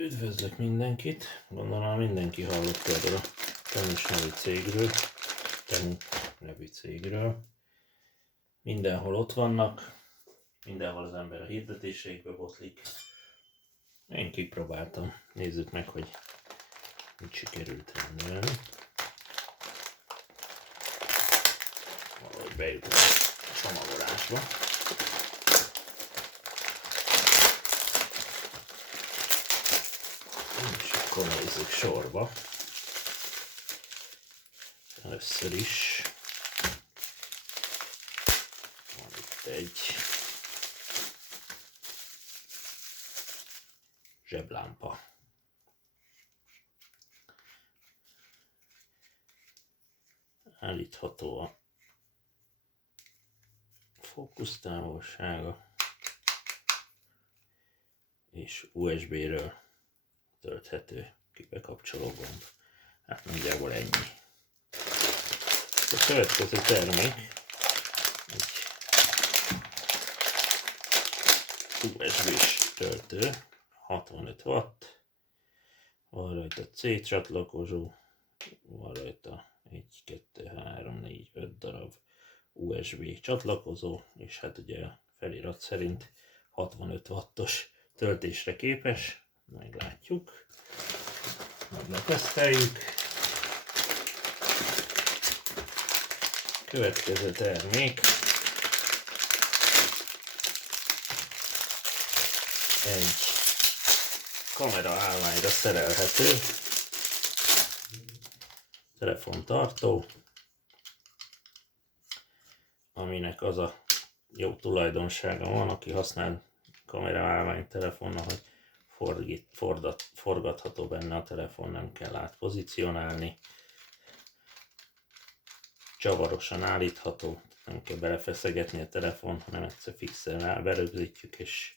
Üdvözlök mindenkit! Gondolom mindenki hallott erről a Tenus nevű cégről. Mindenhol ott vannak, mindenhol az ember a hirdetéseikbe botlik. Én kipróbáltam. Nézzük meg, hogy mit sikerült rendelni. Valahogy bejutunk a csomagolásba. És akkor nézzük sorba. Először is van itt egy zseblámpa. Állítható a fókusztávolsága, és USB-ről tölthető bekapcsoló gomb. Hát nagyjából ennyi. A következő termék egy USB-s töltő, 65 watt, van rajta C csatlakozó, van rajta 1, 2, 3, 4, 5 darab USB csatlakozó, és hát ugye a felirat szerint 65 wattos töltésre képes. Meglátjuk, leteszteljük. Következő termék egy kamera állványra szerelhető telefontartó, aminek az a jó tulajdonsága van, aki használ kamera állvány telefonnal, hogy forgatható benne a telefon, nem kell átpozícionálni, csavarosan állítható, nem kell belefeszegetni a telefon, hanem egyszer fixen berögzítjük, és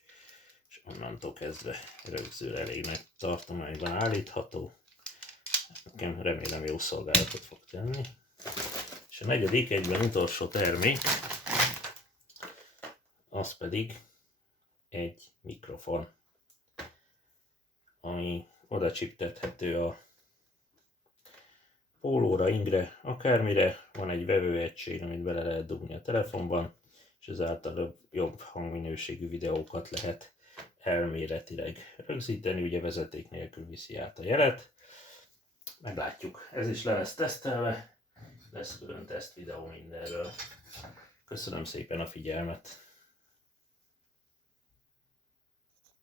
onnantól kezdve rögzül, elég nagy tartományban állítható. Nekem remélem jó szolgálatot fog tenni. És a negyedik, egyben utolsó termék, az pedig egy mikrofon, ami oda csiptethető a pólóra, ingre, akármire. Van egy vevőegység, amit bele lehet dugni a telefonban, és ezáltal jobb hangminőségű videókat lehet elméletileg rögzíteni, ugye vezeték nélkül viszi át a jelet. Meglátjuk, ez is le lesz tesztelve, lesz külön teszt videó mindenről. Köszönöm szépen a figyelmet!